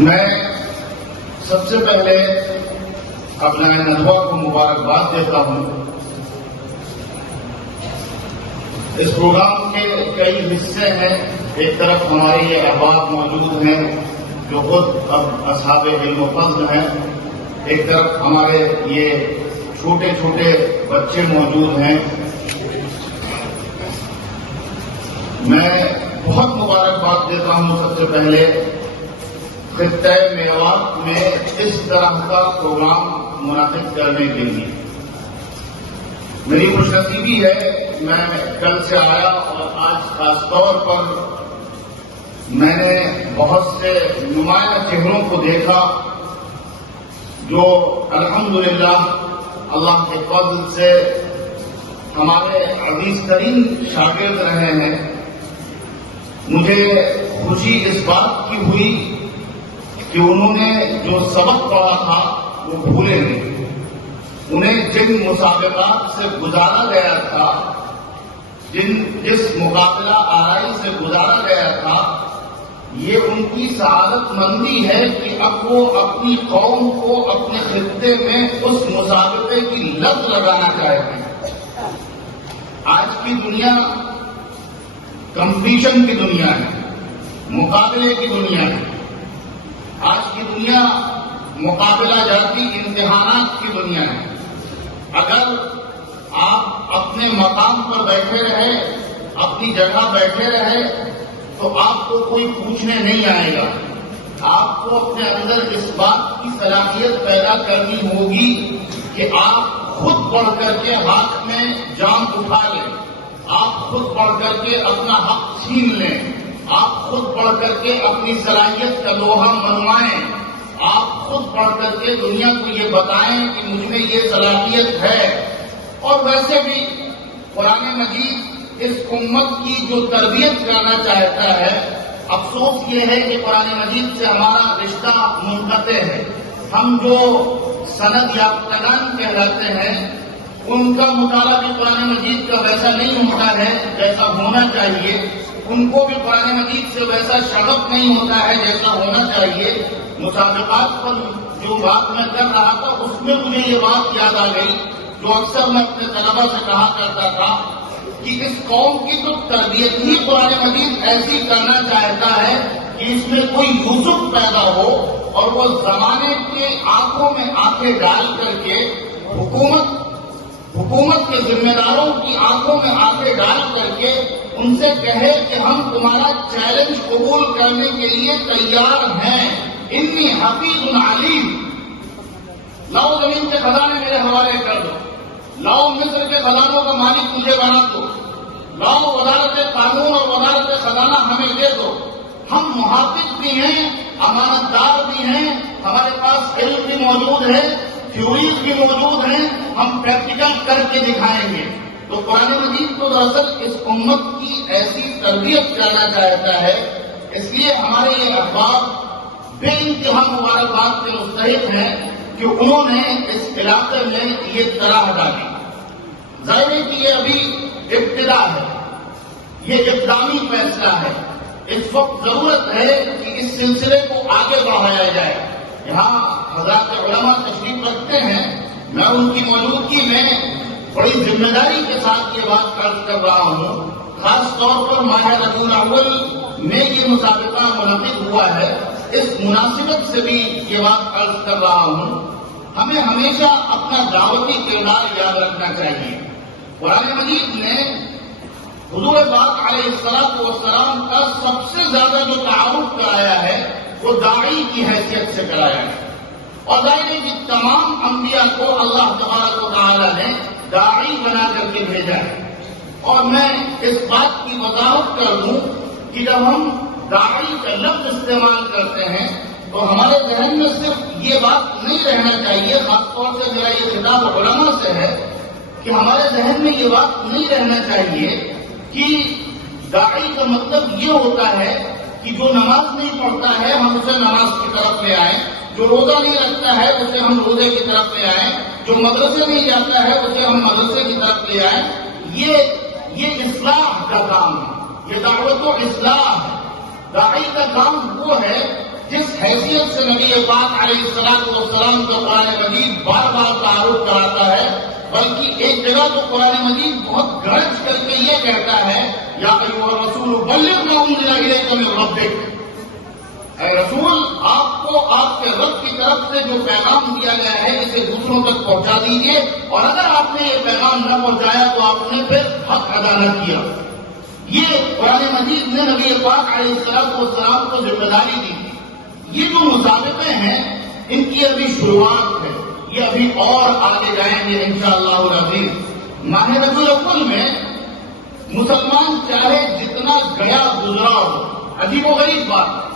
میں سب سے پہلے اپنا ندوہ کو مبارکباد دیتا ہوں۔ اس پروگرام کے کئی حصے ہیں۔ ایک طرف ہمارے یہ احباب موجود ہیں جو خود اب اصحاب علم و فضل ہیں، ایک طرف ہمارے یہ چھوٹے چھوٹے بچے موجود ہیں۔ میں بہت مبارکباد دیتا ہوں سب سے پہلے خطہ میوات میں اس طرح کا پروگرام منعقد کرنے کے لیے۔ میری خوش نصیبی ہے، میں کل سے آیا اور آج خاص طور پر میں نے بہت سے نمایاں چہروں کو دیکھا جو الحمدللہ اللہ کے فضل سے ہمارے عزیز ترین شاگرد رہے ہیں۔ مجھے خوشی اس بات کی ہوئی کہ انہوں نے جو سبق پڑھا تھا وہ بھولے نہیں۔ انہیں جن مسابقات سے گزارا گیا تھا، جس مقابلہ آرائی سے گزارا گیا تھا، یہ ان کی سعادت مندی ہے کہ اب وہ اپنی قوم کو اپنے خطے میں اس مسابقے کی لت لگانا چاہتے ہیں۔ آج کی دنیا کمپٹیشن کی دنیا ہے، مقابلے کی دنیا ہے۔ آج کی دنیا مقابلہ جاتی امتحانات کی دنیا ہے۔ اگر آپ اپنے مقام پر بیٹھے رہے، اپنی جگہ بیٹھے رہے، تو آپ کو کوئی پوچھنے نہیں آئے گا۔ آپ کو اپنے اندر اس بات کی صلاحیت پیدا کرنی ہوگی کہ آپ خود بڑھ کر کے ہاتھ میں جام اٹھا لیں، آپ خود بڑھ کر کے اپنا حق چھین لیں، آپ خود بڑھ کر کے اپنی صلاحیت کا لوہا منوائیں، آپ خود بڑھ کر کے دنیا کو یہ بتائیں کہ مجھ میں یہ صلاحیت ہے۔ اور ویسے بھی قرآن مجید اس امت کی جو تربیت کرنا چاہتا ہے، افسوس یہ ہے کہ قرآن مجید سے ہمارا رشتہ منقطع ہے۔ ہم جو سند یافتگان کہلاتے ہیں، ان کا مطالعہ بھی قرآن مجید کا ویسا نہیں ہوتا ہے جیسا ہونا چاہیے، ان کو بھی قرآن مجید سے ویسا شغف نہیں ہوتا ہے جیسا ہونا چاہیے۔ مسابقات پر جو بات میں کر رہا تھا، اس میں مجھے یہ بات یاد آ گئی جو اکثر میں اپنے طلبہ سے کہا کرتا تھا کہ اس قوم کی تو تربیت ہی قرآن مجید ایسی کرنا چاہتا ہے کہ اس میں کوئی یوسف پیدا ہو اور وہ زمانے کے آنکھوں میں آنکھیں ڈال کر کے حکومت کے ذمہ داروں کی آنکھوں میں آنکھیں ڈال کر کے ان سے کہے کہ ہم تمہارا چیلنج قبول کرنے کے لیے تیار ہیں۔ انی حفیظ علیم، لاؤ زمین کے خزانے میرے حوالے کر دو، لاؤ مصر کے خزانوں کا مالک مجھے بنا دو، لاؤ وزارت قانون اور وزارت خزانہ ہمیں دے دو۔ ہم محافظ بھی ہیں، امانت دار بھی ہیں، ہمارے پاس علم بھی موجود ہے، تھیوریز بھی موجود ہیں، ہم پریکٹیکل کر کے دکھائیں گے۔ تو قرآن مجید کو دراصل اس امت کی ایسی تربیت کرنا چاہتا ہے، اس لیے ہمارے یہ احباب بے انتہا مبارکباد کے مستحق ہیں کہ انہوں نے اس علاقے میں یہ طرح ڈالی۔ ظاہر ہے کہ یہ ابھی ابتدا ہے، یہ اقدامی فیصلہ ہے۔ اس وقت ضرورت ہے کہ اس سلسلے کو آگے بڑھایا جائے۔ یہاں حضرات علماء تشریف رکھتے ہیں، میں ان کی موجودگی میں بڑی ذمہ داری کے ساتھ یہ بات عرض کر رہا ہوں۔ خاص طور پر ماہ ربیع الاول میں یہ مسابقہ منعقد ہوا ہے، اس مناسبت سے بھی یہ بات عرض کر رہا ہوں۔ ہمیں ہمیشہ اپنا دعوتی کردار یاد رکھنا چاہیے۔ قرآن مجید نے حضور پاک علیہ الصلوۃ والسلام کا سب سے زیادہ جو تعارف کرایا ہے وہ داعی کی حیثیت سے کرایا ہے، اور ظاہر ہے کہ تمام انبیاء کو اللہ تبارک و تعالی نے داعی بنا کر کے بھیجا ہے۔ اور میں اس بات کی وضاحت کر دوں کہ جب ہم داعی کا لفظ استعمال کرتے ہیں تو ہمارے ذہن میں صرف یہ بات نہیں رہنا چاہیے، خاص طور سے میرا یہ خطاب علماء سے ہے کہ ہمارے ذہن میں یہ بات نہیں رہنا چاہیے کہ داعی کا مطلب یہ ہوتا ہے کہ جو نماز نہیں پڑھتا ہے ہم اسے نماز کی طرف لے آئیں، جو روزہ نہیں رکھتا ہے اسے ہم روزے کی طرف لے آئیں، جو مدرسے نہیں جاتا ہے اسے ہم مدرسے کی طرف لے آئیں۔ یہ اصلاح کا کام ہے، یہ دعوت و اصلاح ہے۔ داعی کا کام وہ ہے جس حیثیت سے نبی پاک علیہ السلام کو قرآن مجید بار بار تعارف کراتا ہے، بلکہ ایک جگہ تو قرآن مجید بہت گرج کر کے یہ کہتا ہے، یا ایھا الرسول بلغ ما انزل الیک من ربک، اے رسول آپ کو آپ کے رب کی طرف سے جو پیغام دیا گیا ہے اسے دوسروں تک پہنچا دیجیے، اور اگر آپ نے یہ پیغام نہ پہنچایا تو آپ نے پھر حق ادا نہ کیا۔ یہ قرآن مجید نے نبی پاک علیہ السلام کو ذمہ داری دی۔ یہ جو مسابقے ہیں ان کی ابھی شروعات ہے، یہ ابھی اور آگے جائیں گے انشاءاللہ العزیز۔ ماہ ربیع الاول میں مسلمان چاہے جتنا گیا گزرا ہو، عجیب و غریب بات،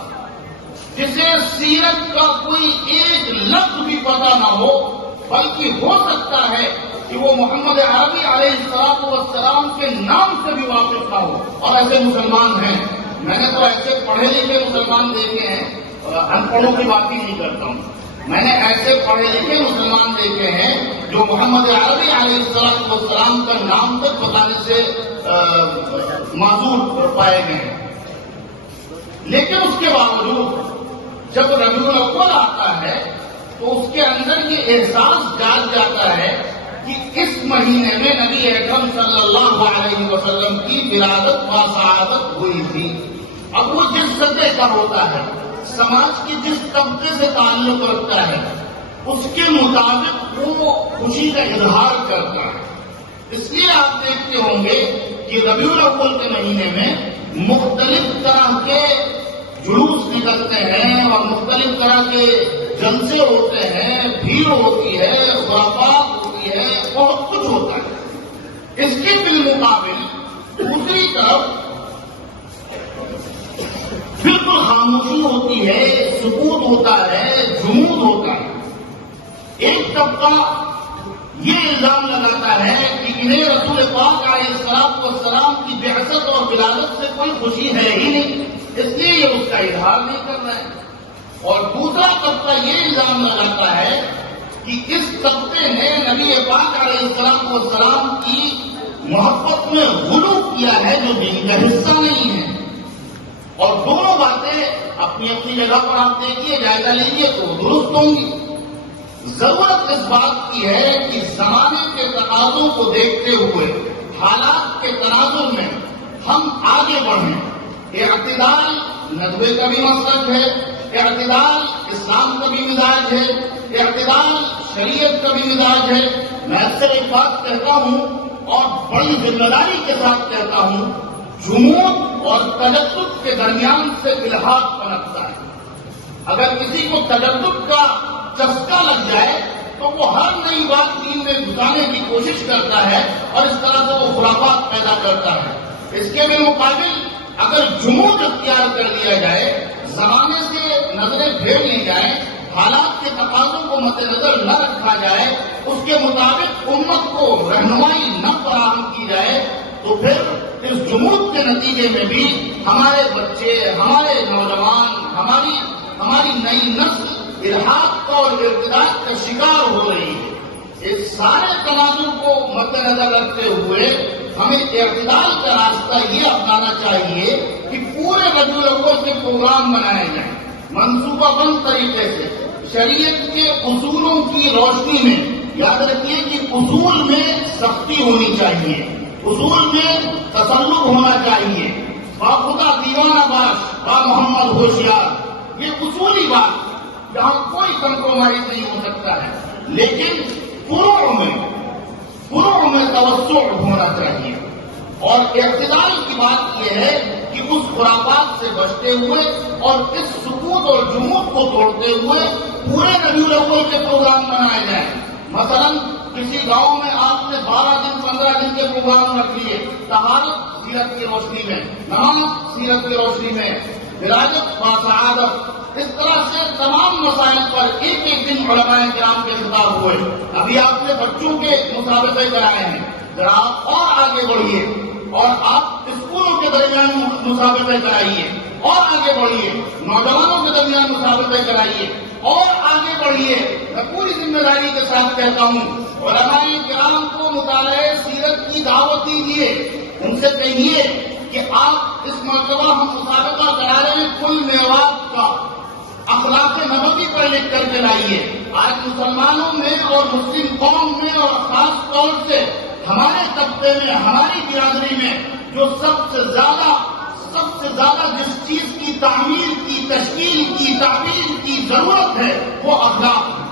جسے سیرت کا کوئی ایک لفظ بھی پتہ نہ ہو، بلکہ ہو سکتا ہے کہ وہ محمد عربی علیہ السلام کے نام سے بھی واقف نہ ہو، اور ایسے مسلمان ہیں۔ میں نے تو ایسے پڑھے لکھے مسلمان دیکھے ہیں، ان پڑھوں کی بات ہی نہیں کرتا ہوں، میں نے ایسے پڑھے لکھے مسلمان دیکھے ہیں جو محمد عربی علیہ السلام کا نام تک بتانے سے معذور پائے گئے ہیں۔ لیکن اس کے باوجود جب ربیع الاول آتا ہے تو اس کے اندر یہ احساس جاگ جاتا ہے کہ اس مہینے میں نبی اکرم صلی اللہ علیہ وسلم کی ولادت و سعادت ہوئی تھی۔ اب وہ جس سطح کا ہوتا ہے، سماج کی جس طبقے سے تعلق رکھتا ہے، اس کے مطابق وہ خوشی کا اظہار کرتا ہے۔ اس لیے آپ دیکھتے ہوں گے کہ ربیع الاول کے مہینے میں مختلف طرح کے جلوس نکلتے ہیں اور مختلف طرح کے جلسے ہوتے ہیں، بھیڑ ہوتی ہے، خرافات ہوتی ہے، بہت کچھ ہوتا ہے۔ اس کے بالمقابل دوسری طرف بالکل خاموشی ہوتی ہے، سکوت ہوتا ہے، جمود ہوتا ہے۔ ایک طبقہ یہ الزام لگاتا ہے کہ انہیں رسول پاک علیہ السلام کی بعثت اور ولادت سے کوئی خوشی ہے ہی نہیں، اس لیے یہ اس کا اظہار نہیں کر رہے ہیں۔ اور دوسرا طبقہ یہ الزام لگاتا ہے کہ اس طبقے نے نبی پاک علیہ السلام کی محبت میں غلو کیا ہے جو دین کا حصہ نہیں ہے۔ اور دونوں باتیں اپنی اپنی جگہ پر آپ دیکھیے، جائزہ لیجیے تو درست ہوں گی۔ ضرورت اس بات کی ہے کہ زمانے کے تقاضوں کو دیکھتے ہوئے حالات کے تناظر میں ہم آگے بڑھیں۔ اعتدال ندوے کا بھی مقصد ہے، اعتدال اسلام کا بھی مزاج ہے، اعتدال شریعت کا بھی مزاج ہے۔ میں اکثر ایک بات کہتا ہوں اور بڑی ذمہ داری کے ساتھ کہتا ہوں، جمود اور تجدد کے درمیان سے الحاق پنپتا ہے۔ اگر کسی کو تجدد کا چسکا لگ جائے تو وہ ہر نئی بات دین میں گھسانے کی کوشش کرتا ہے اور اس طرح سے وہ خرافات پیدا کرتا ہے۔ اس کے بالمقابل اگر جمود اختیار کر لیا جائے، زمانے سے نظریں پھیر لی جائیں، حالات کے تقاضوں کو مد نظر نہ رکھا جائے، اس کے مطابق امت کو رہنمائی نہ فراہم کی جائے، تو پھر اس جمود کے نتیجے میں بھی ہمارے بچے، ہمارے نوجوان، ہماری نئی نسل الحاق اور ارتداد کا شکار ہو رہی ہے۔ اس سارے تناظر کو مد نظر رکھتے ہوئے ہمیں اعتدال کا راستہ یہ اپنانا چاہیے کہ پورے ربیع الاول سے پروگرام بنائے جائیں، منصوبہ بند طریقے سے، شریعت کے اصولوں کی روشنی میں۔ یاد رکھیے کہ اصول میں سختی ہونی چاہیے، اصول میں تسلط ہونا چاہیے، باخدا دیوانہ باش با محمد ہوشیار، یہ اصولی بات جہاں کوئی کمپرومائز نہیں ہو سکتا ہے۔ لیکن فروع میں توسع ہونا چاہیے، اور اعتدال کی بات یہ ہے کہ اس خرافات سے بچتے ہوئے اور اس سکوت اور جمود کو توڑتے ہوئے پورے ربیع الاول کے پروگرام بنائے جائیں۔ مثلا کسی گاؤں میں آپ نے 12 دن 15 دن کے پروگرام رکھ لیے، طہارت سیرت کی روشنی میں، نماز سیرت کی روشنی میں، ولادت و سعادت، اس طرح سے تمام مسائل پر ایک ایک دن علماء کرام کے خطاب ہوئے۔ ابھی آپ نے بچوں کے مسابقے کرائے ہیں، ذرا آپ اور آگے بڑھیے، اور آپ اسکولوں کے درمیان مسابقے کرائیے، اور آگے بڑھیے، نوجوانوں کے درمیان مسابقے کرائیے، اور آگے بڑھیے۔ میں پوری ذمہ داری کے ساتھ کہتا ہوں، علماء کرام کو مطالعہ سیرت کی دعوت دیجیے، ان سے کہیے کہ آپ اس مرتبہ ہم مسابقہ کرا رہے ہیں کل میوات کا، اخلاق نبوی پر لکھ کر کے لائیے. آج مسلمانوں میں اور مسلم قوم میں اور خاص طور سے ہمارے طبقے میں، ہماری برادری میں جو سب سے زیادہ جس چیز کی تعمیر کی، تشکیل کی، تعبیر کی ضرورت ہے وہ اخلاق ہے.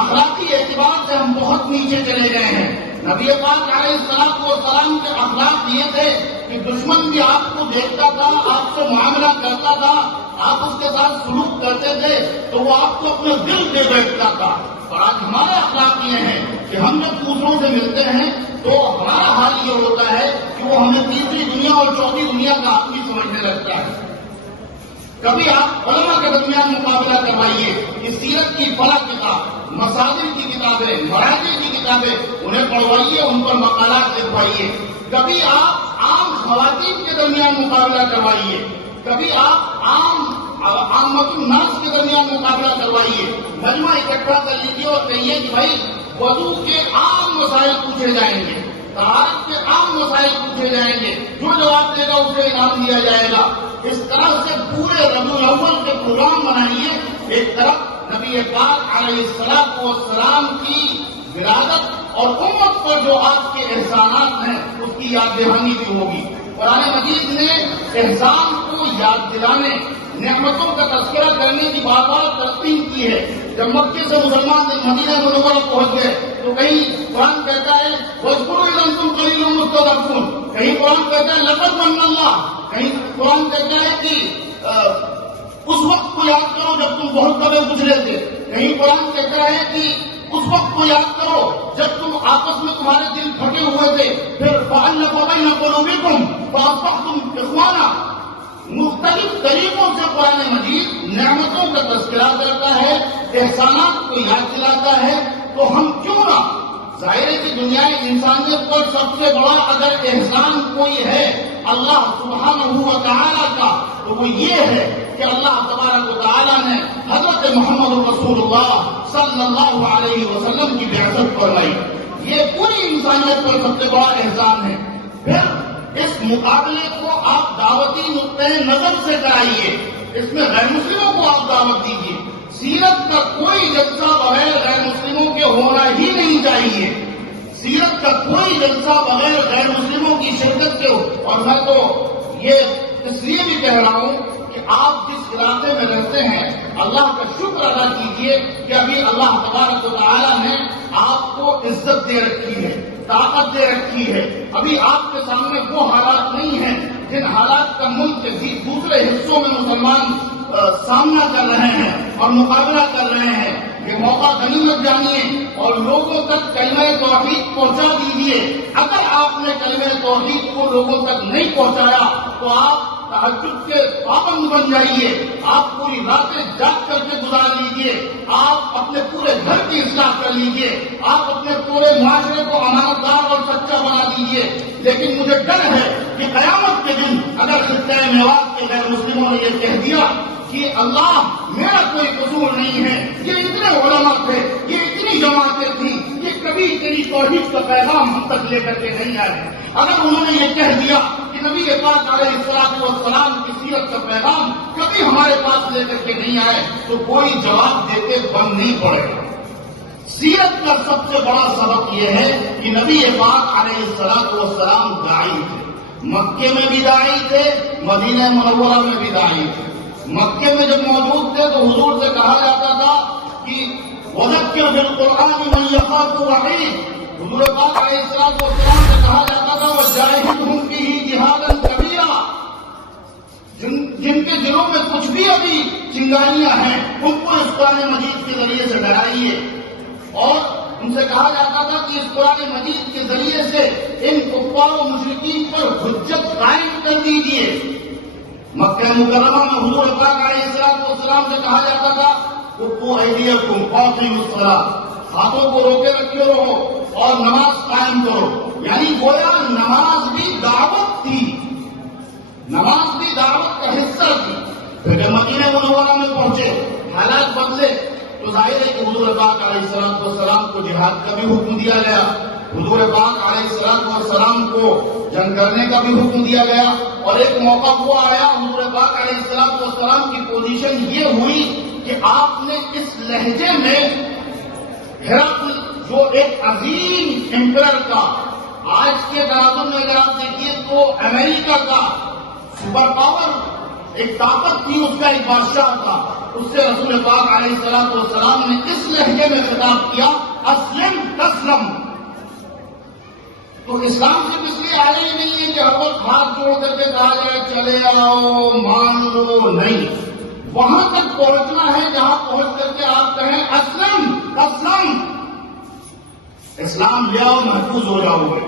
اخلاقی اعتبار سے ہم بہت نیچے چلے گئے ہیں. نبی پاک علیہ السلام کے اخلاق یہ تھے کہ دشمن بھی آپ کو دیکھتا تھا، آپ سے معاملہ کرتا تھا، آپ اس کے ساتھ سلوک کرتے تھے تو وہ آپ کو اپنے دل دے بیٹھتا تھا. اور آج ہمارے اخلاق یہ ہیں کہ ہم جب دوسروں سے ملتے ہیں تو ہمارا حال یہ ہوتا ہے کہ وہ ہمیں تیسری دنیا اور چوتھی دنیا کا آدمی سمجھنے لگتا ہے. کبھی آپ علماء کے درمیان مقابلہ کروائیے کہ سیرت کی فلاں کتاب، مساجد کی کتابیں، مراجع کی کتابیں انہیں پڑھوائیے، ان پر مقالات لکھوائیے. کبھی آپ عام خواتین کے درمیان مقابلہ کروائیے، کبھی آپ عامت الناس کے درمیان مقابلہ کروائیے. مجمع اکٹھا کر لیجیے اور کہیے کہ بھائی وضو کے عام مسائل پوچھے جائیں گے، طہارت کے عام مسائل پوچھے جائیں گے، جو جواب دے گا اسے انعام دیا جائے گا. اس طرح سے پورے ربیع الاول کے پروگرام بنائیے. ایک طرف نبی پاک علیہ السلام کی ولادت اور امت پر جو آپ کے احسانات ہیں اس کی یاد دہانی بھی ہوگی. قرآن مجید نے احسان کو یاد دلانے، نعمتوں کا تذکرہ کرنے کی بار بار تلقین کی ہے. جب مکے سے مسلمان مدینہ منورہ پہنچ گئے تو کہیں قرآن کہتا ہے وَاذْكُرُوا إِذْ أَنْتُمْ قَلِيلٌ مُسْتَضْعَفُونَ، کہیں قرآن کہتا ہے لَقَدْ مَنَّ اللَّهُ، کہیں قرآن کہتا ہے کہ اس وقت کو یاد کرو جب تم بہت کبھی گزرے تھے، کہیں قرآن کہتا ہے کہ اس وقت کو یاد کرو جب تم آپس میں تمہارے دل پھٹے ہوئے تھے، پھر فَأَلَّفَ بَيْنَ قُلُوبِكُمْ فَأَصْبَحْتُمْ إِخْوَانًا. مختلف طریقوں سے قرآن مجید نعمتوں کا تذکرہ کرتا ہے، احسانات کو یاد دلاتا ہے. تو ہم کیوں نہ، ظاہر ہے کہ دنیا انسانیت پر سب سے بڑا اگر احسان کوئی ہے اللہ سبحانہ و تعالیٰ کا تو وہ یہ ہے کہ اللہ تبارک و تعالیٰ نے حضرت محمد رسول اللہ صلی اللہ علیہ وسلم کی بعثت فرمائی. یہ پوری انسانیت پر سب سے بڑا احسان ہے. پھر اس مقابلے کو آپ دعوتی نقطۂ نظر سے کرائیے، اس میں غیر مسلموں کو آپ دعوت دیجیے. سیرت کا کوئی جلسہ بغیر غیر مسلموں کے ہونا ہی نہیں چاہیے. سیرت کا کوئی جلسہ بغیر غیر مسلموں کی شرکت کے ہو. اور میں تو یہ اس لیے بھی کہہ رہا ہوں کہ آپ جس علاقے میں رہتے ہیں اللہ کا شکر ادا کیجیے کہ ابھی اللہ تبارک و تعالیٰ نے آپ کو عزت دے رکھی ہے، طاقت دے رکھی ہے. ابھی آپ کے سامنے وہ حالات نہیں ہیں جن حالات کا ملک کے دوسرے حصوں میں مسلمان سامنا کر رہے ہیں اور مقابلہ کر رہے ہیں. یہ موقع غنیمت جانیے اور لوگوں تک کلمہ توحید پہنچا دیجیے. اگر آپ نے کلمہ توحید کو لوگوں تک نہیں پہنچایا تو آپ تہجد کے پابند بن جائیے، آپ پوری راتیں جاگ کر کے گزار لیجیے، آپ اپنے پورے گھر کی اصلاح کر لیجیے، آپ اپنے پورے معاشرے کو امانت دار اور سچا بنا دیجیے. لیکن مجھے ڈر ہے کہ قیامت کے دن اگر خطۂ میوات کے غیر مسلموں نے یہ کہہ دیا کہ اللہ میرا کوئی قصور نہیں ہے، یہ اتنے علماء تھے، یہ اتنی جماعتیں تھیں، یہ کبھی تیری توحید کا پیغام ہم تک لے کر کے نہیں آئے، اگر انہوں نے یہ کہہ دیا کہ نبی پاک علیہ السلام کی سیرت کا پیغام کبھی ہمارے پاس لے کر کے نہیں آئے تو کوئی جواب دیتے بند نہیں پڑے گا. سیرت کا سب سے بڑا سبق یہ ہے کہ نبی پاک علیہ السلام داعی تھے. مکے میں بھی داعی تھے، مدینہ منورہ میں بھی داعی تھے. مکے میں جب موجود تھے تو حضور سے کہا جاتا تھا کہ وَذَكِّرْ بِالْقُرْآنِ مَن يَخَافُ وَعِيدٍ. حضور پاک علیہ السلام سے کہا جاتا تھا وَجَاهِدْهُمْ بِهِ جِهَادًا كَبِيرًا. جن کے دلوں میں کچھ بھی ابھی چنگاریاں ہیں ان کو اس قرآن مجید کے ذریعے سے ڈرائیے. اور ان سے کہا جاتا تھا کہ اس قرآن مجید کے ذریعے سے ان کفار و مشرکین پر حجت قائم کر دیجیے. مکہ مکرمہ میں حضور پاک علیہ السلام سے کہا جاتا تھا کفوا ایدیکم واقیموا الصلاۃ، ہاتھوں کو روکے رکھے رہو اور نماز قائم کرو. یعنی گویا نماز بھی دعوت تھی، نماز بھی دعوت کا حصہ تھی. پھر جب مدینہ منورہ میں پہنچے حالات بدلے تو ظاہر ہے کہ حضور پاک علیہ السلام کو جہاد کا بھی حکم دیا گیا، حضور پاک علیہ السلام کو جنگ کرنے کا بھی حکم دیا گیا. اور ایک موقع وہ آیا حضور پاک علیہ السلام کی پوزیشن یہ ہوئی کہ آپ نے اس لہجے میں ہرقل جو ایک عظیم امپرر کا، آج کے تناظر میں اگر آپ دیکھیے تو امریکہ کا سپر پاور ایک طاقت تھی، اس کا ایک بادشاہ تھا، اس سے رسول پاک علیہ الصلوۃ والسلام نے اس لہجے میں خطاب کیا، اسلم تسلم۔ تو اسلام صرف اس لیے آیا ہی نہیں ہے کہ ہر وقت ہاتھ جوڑ کر کے کہا جائے چلے آؤ مان لو، نہیں، وہاں تک پہنچنا ہے جہاں پہنچ کر کے آپ کہیں اسلم تسلم، اسلام لے آؤ محفوظ ہو جاؤ گے۔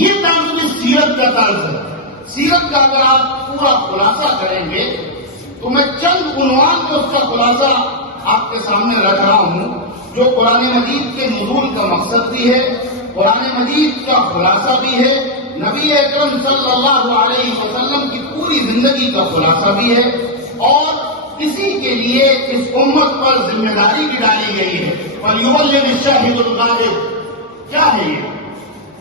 یہ تعلیم سیرت کا طرز ہے۔ سیرت کا اگر آپ پورا خلاصہ کریں گے تو میں چند عنوان میں اس کا خلاصہ آپ کے سامنے رکھ رہا ہوں، جو قرآن مجید کے نزول کا مقصد بھی ہے، قرآن مجید کا خلاصہ بھی ہے، نبی اکرم صلی اللہ علیہ وسلم کی پوری زندگی کا خلاصہ بھی ہے، اور اسی کے لیے اس امت پر ذمہ داری بھی ڈالی گئی ہے۔ وَلْيُبَلِّغِ الشَّاهِدُ الْغَائِبَ، کیا ہے یہ؟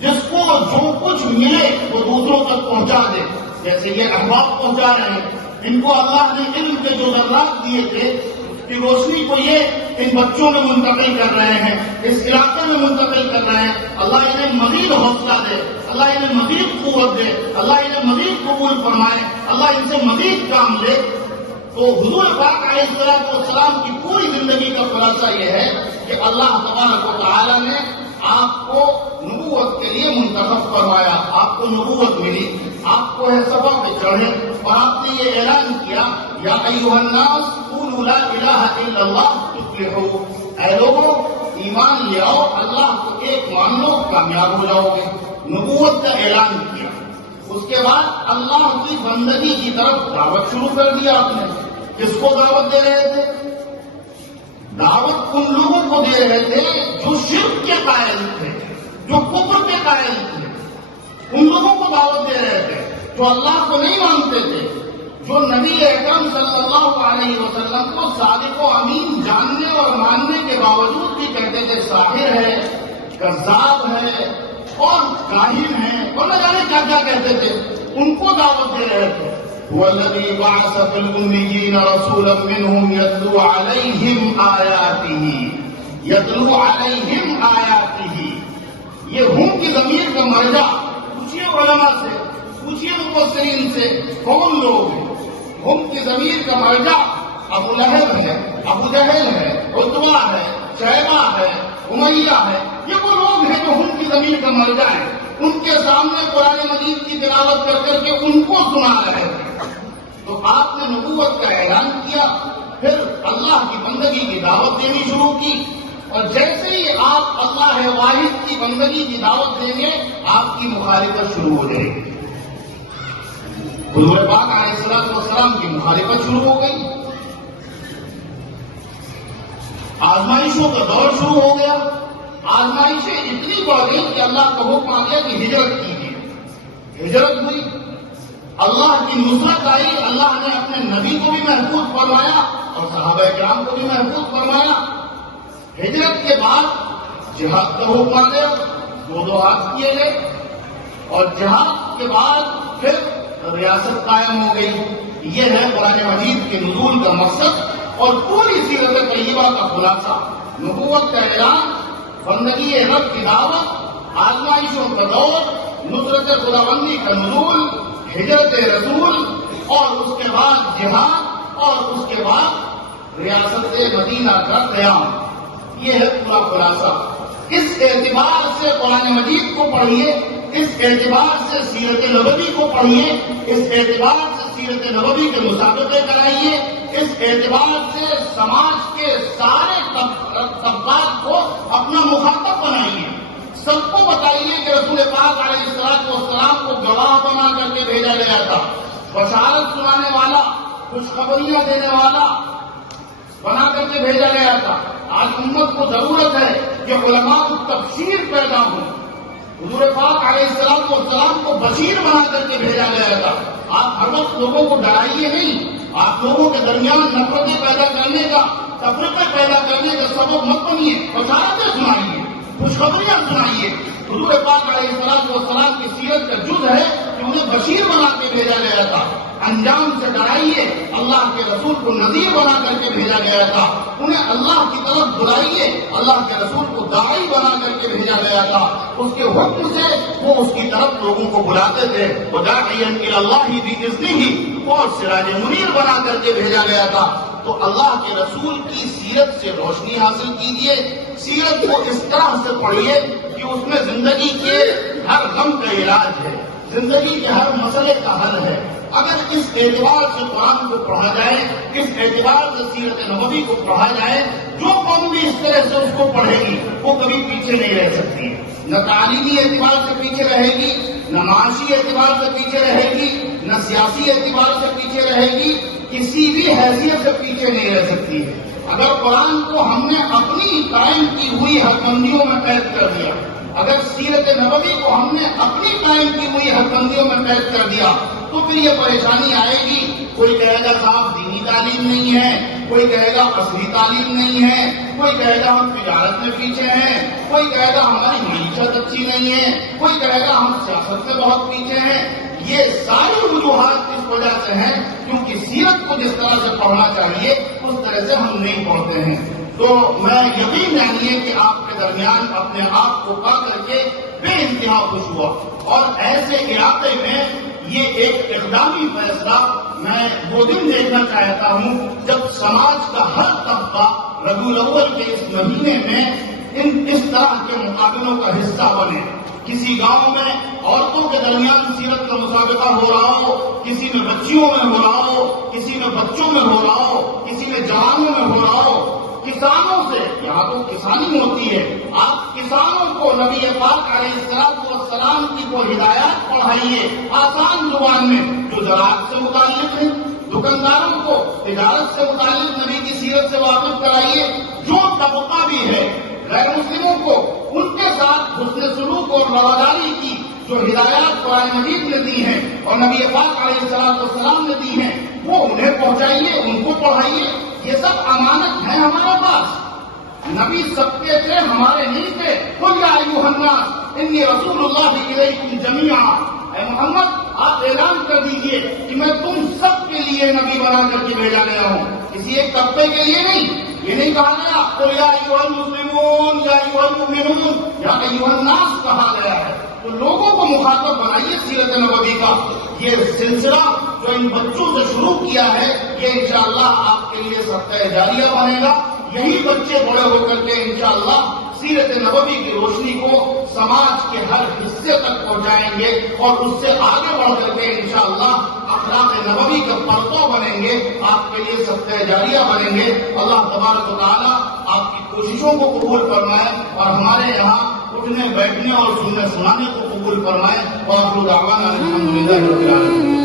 جس کو جو کچھ ملے وہ دوسروں تک پہنچا دے، جیسے یہ احباب پہنچا رہے ہیں، ان کو اللہ نے علم کے جو ذرات دیے تھے اس کی روشنی کو یہ ان بچوں میں منتقل کر رہے ہیں، اس علاقے میں منتقل کر رہے ہیں۔ اللہ انہیں مزید حوصلہ دے، اللہ انہیں مزید قوت دے، اللہ انہیں مزید قبول فرمائے، اللہ ان سے مزید کام لے۔ تو حضور پاک علیہ الصلوۃ والسلام کی پوری زندگی کا خلاصہ یہ ہے کہ اللہ تبارک و تعالی نے آپ کو نبوت کے لیے منتخب کروایا، آپ کو نبوت ملی، آپ کو ہے صفا پہ چڑھے اور آپ نے یہ اعلان کیا، یا ایھا الناس قولوا لا الہ الا اللہ تفلحوا، اے لوگوں ایمان لے آؤ، اللہ کو ایک مان لو، کامیاب ہو جاؤ گے۔ نبوت کا اعلان کیا، اس کے بعد اللہ کی بندگی کی طرف دعوت شروع کر دیا آپ نے۔ کس کو دعوت دے رہے تھے؟ دعوت ان لوگوں کو دے رہے تھے جو شرک کے قائل تھے، جو کفر کے قائل تھے، ان لوگوں کو دعوت دے رہے تھے جو اللہ کو نہیں مانتے تھے، جو نبی اکرم صلی اللہ علیہ وسلم کو صادق و امین جاننے اور ماننے کے باوجود بھی کہتے تھے ساحر ہے، کذاب ہے اور کاہن ہے، اور نہ جانے کیا کیا کہتے تھے، ان کو دعوت دے رہے تھے۔ وَالَّذِي بَعَثَ فِي الْأُمِّيِّينَ رَسُولًا مِّنْهُمْ يَتْلُو عَلَيْهِمْ آيَاتِهِ، يَتْلُو عَلَيْهِمْ آيَاتِهِ، یہ ہم کی ضمیر کا مرجع، پوچھئے علماء سے، پوچھئے مفسرین سے، کون لوگ ہیں؟ ہم کی ضمیر کا مرجع ابو لہب ہے، ابو جہل ہے، عتبہ ہے، شیبہ ہے، امیہ ہے، یہ وہ لوگ ہیں جو ہم کی ضمیر کا مرجع ہے۔ ان کے سامنے قرآن مجید کی تلاوت کر کر کے ان کو سنا رہے تھے۔ تو آپ نے نبوت کا اعلان کیا، پھر اللہ کی بندگی کی دعوت دینی شروع کی، اور جیسے ہی آپ اللہ واحد کی بندگی کی دعوت دیں گے آپ کی مخالفت شروع ہو جائے گی۔ حضور پاک علیہ الصلوۃ والسلام کی مخالفت شروع ہو گئی، آزمائشوں کا دور شروع ہو گیا، آزمائشیں اتنی بڑھ گئی کہ اللہ کا حکم آ گیا کہ ہجرت کیجیے۔ ہجرت ہوئی، اللہ کی نصرت آئی، اللہ نے اپنے نبی کو بھی محفوظ فرمایا اور صحابہ کرام کو بھی محفوظ فرمایا۔ ہجرت کے بعد جہاد کا حکم آ گیا، دو ہاتھ کیے گئے، اور جہاد کے بعد پھر ریاست قائم ہو گئی۔ یہ ہے قرآن مجید کے نزول کا مقصد اور پوری سیرت طیبہ کا خلاصہ۔ نبوت کا اعلان، بندگی رب کی دعوت، آزمائشوں کا دور، نصرت خداوندی کا نزول، ہجرت رسول، اور اس کے بعد جہاد، اور اس کے بعد ریاست مدینہ کا قیام۔ یہ ہے پورا خلاصہ۔ اس اعتبار سے قرآن مجید کو پڑھیے، اس اعتبار سے سیرت نبوی کو پڑھیے، اس اعتبار سے سیرت نبوی کے مسابقے کرائیے، اس اعتبار سے سماج کے سارے طبقات کو اپنا مخاطب بنائیے، سب کو بتائیے کہ رسول پاک علیہ الصلوۃ والسلام کو گواہ بنا کر کے بھیجا گیا تھا، بشارت سنانے والا، خوشخبریاں دینے والا بنا کر کے بھیجا گیا تھا۔ آج امت کو ضرورت ہے کہ علماء التبشیر پیدا ہوں۔ حضور پاک علیہ الصلوۃ والسلام کو بشیر بنا کر کے بھیجا گیا تھا۔ آپ ہر وقت لوگوں کو ڈرائیے نہیں، آپ لوگوں کے درمیان نفرتیں پیدا کرنے کا، تفرقے پیدا کرنے کا سبب مت بنیے، بشارتیں سنائیے، خوشخبریاں سنائیے۔ حضور پاک علیہ الصلوۃ والسلام کی سیرت کا جز ہے کہ انہیں بشیر بنا کے بھیجا گیا تھا۔ انجام سے ڈرائیے، اللہ کے رسول کو نذیر بنا کر کے بھیجا گیا تھا، انہیں اللہ کی طرف بلائیے، اللہ کے رسول کو داعی بنا کر کے بھیجا گیا تھا، اس کے حکم سے وہ اس کی طرف لوگوں کو بلاتے تھے، وداعیا الی اللہ بإذنہ، اور سراج منیر بنا کر کے بھیجا گیا تھا۔ تو اللہ کے رسول کی سیرت سے روشنی حاصل کیجئے، سیرت کو اس طرح سے پڑھیے کہ اس میں زندگی کے ہر غم کا علاج ہے، زندگی کے ہر مسئلے کا حل ہے۔ اگر اس اعتبار سے قرآن کو پڑھا جائے، اس اعتبار سے سیرت نبوی کو پڑھا جائے، جو قوم بھی اس طرح سے اس کو پڑھے گی وہ کبھی پیچھے نہیں رہ سکتی، نہ تعلیمی اعتبار سے پیچھے رہے گی، نہ معاشی اعتبار سے پیچھے رہے گی، نہ سیاسی اعتبار سے پیچھے رہے گی، کسی بھی حیثیت سے پیچھے نہیں رہ سکتی ہے۔ اگر قرآن کو ہم نے اپنی قائم کی ہوئی حد بندیوں میں قید کر دیا، اگر سیرت نبوی کو ہم نے اپنی قائم کی ہوئی حد بندیوں میں قید کر دیا، تو پھر یہ پریشانی آئے گی۔ کوئی کہے گا صاحب دینی تعلیم نہیں ہے، کوئی کہے گا اصلی تعلیم نہیں ہے، کوئی کہے گا ہم تجارت میں پیچھے ہیں، کوئی کہے گا ہماری معیشت اچھی نہیں ہے، کوئی کہے گا ہم سیاست میں بہت پیچھے ہیں۔ یہ ساری وجوہات اس وجہ سے ہیں کیونکہ سیرت کو جس طرح سے پڑھنا چاہیے اس طرح سے ہم نہیں پڑھتے ہیں۔ تو میں یقین جانیے کہ آپ کے درمیان اپنے آپ کو پا کر کے بے انتہا خوش ہوا، اور ایسے علاقے میں یہ ایک اقدامی فیصلہ میں وہ دن دیکھنا چاہتا ہوں جب سماج کا ہر طبقہ ربیع الاول کے اس مہینے میں اس طرح کے مقابلوں کا حصہ بنے۔ کسی گاؤں میں عورتوں کے درمیان سیرت کا مسابقہ ہو رہا ہو، کسی میں بچیوں میں ہو رہا ہو، کسی میں بچوں میں ہو رہا ہو، کسی میں جوانوں میں ہو رہا ہو، کسانوں سے، یہاں تو کسانی ہوتی ہے، آپ کسانوں کو نبی پاک علیہ السلام کی وہ ہدایات پڑھائیے آسان زبان میں جو زراعت سے متعلق ہیں، دکانداروں کو تجارت سے متعلق نبی کی سیرت سے واقف کرائیے، جو طبقہ بھی ہے غیر مسلموں کو ان کے ساتھ حسن سلوک اور رواداری کی جو ہدایات قرآن مجید نے دی ہیں اور نبی پاک علیہ السلام نے دی ہیں وہ انہیں پہنچائیے، ان کو پڑھائیے۔ یہ سب امانت ہے ہمارے پاس، نبی سب کے تھے، ہمارے نہیں تھے۔ قل یا ایھا الناس انی رسول اللہ الیکم جمیعا، اے محمد آپ اعلان کر دیجئے کہ میں تم سب کے لیے نبی بنا کر کے بھیجا گیا ہوں، کسی ایک طبقے کے لیے نہیں۔ یہ نہیں کہا گیا قل یا ایھا المسلمون یا ایھا المؤمنون، یا ایھا الناس کہا گیا ہے۔ تو لوگوں کو مخاطب بنائیے سیرت نبوی کا۔ یہ سلسلہ جو ان بچوں سے شروع کیا ہے یہ انشاءاللہ آپ کے لیے صدقہ جاریہ بنے گا۔ یہی بچے بڑے ہو کر کے انشاءاللہ سیرت نبوی کی روشنی کو سماج کے ہر حصے تک پہنچائیں گے اور اس سے آگے بڑھ کر کے انشاءاللہ اخلاق نبوی کا پرتو بنیں گے، آپ کے لیے صدقہ جاریہ بنیں گے۔ اللہ تبارک و تعالی آپ کی کوششوں کو قبول فرمائے اور ہمارے یہاں اٹھنے بیٹھنے اور سننے سنانے کو قبول فرمائے۔ وآخر دعوانا الحمدللہ رب العالمین۔